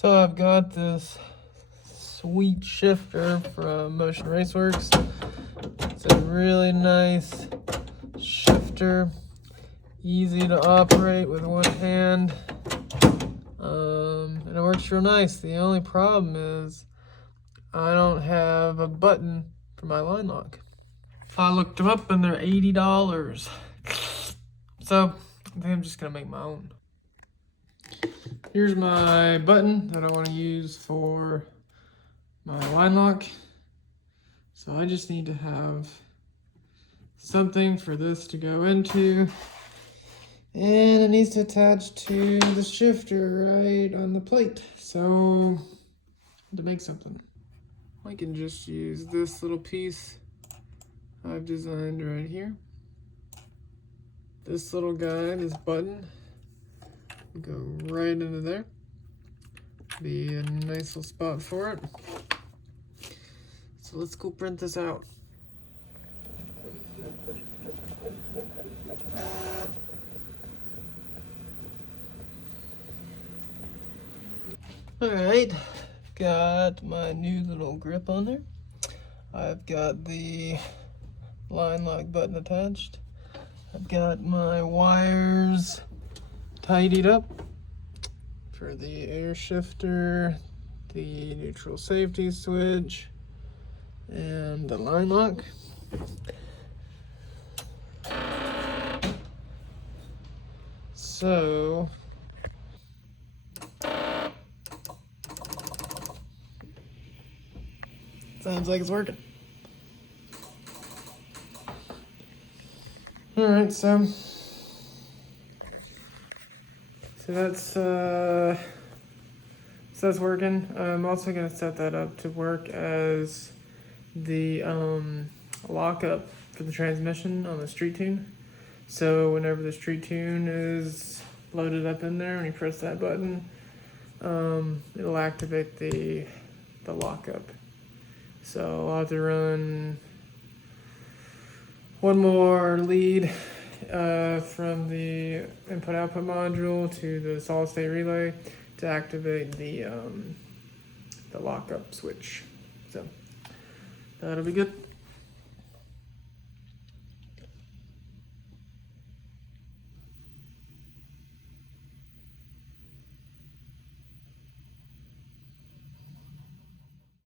So I've got this sweet shifter from Motion Raceworks. It's a really nice shifter, easy to operate with one hand, and it works real nice. The only problem is I don't have a button for my line lock. I looked them up and they're $80. So I think I'm just gonna make my own. Here's my button that I want to use for my line lock. So I just need to have something for this to go into, and it needs to attach to the shifter right on the plate. So to make something, I can just use this little piece I've designed right here. This little guy, this button, will go right into there. Be a nice little spot for it. So let's go print this out. Alright, got my new little grip on there. I've got the line lock button attached. I've got my wires tidied up for the air shifter, the neutral safety switch, and the line lock. So sounds like it's working. Alright, so that's working. I'm also gonna set that up to work as the lockup for the transmission on the street tune. So whenever the street tune is loaded up in there, when you press that button, it'll activate the lockup. So I'll have to run one more lead from the input-output module to the solid-state relay to activate the lockup switch. So that'll be good.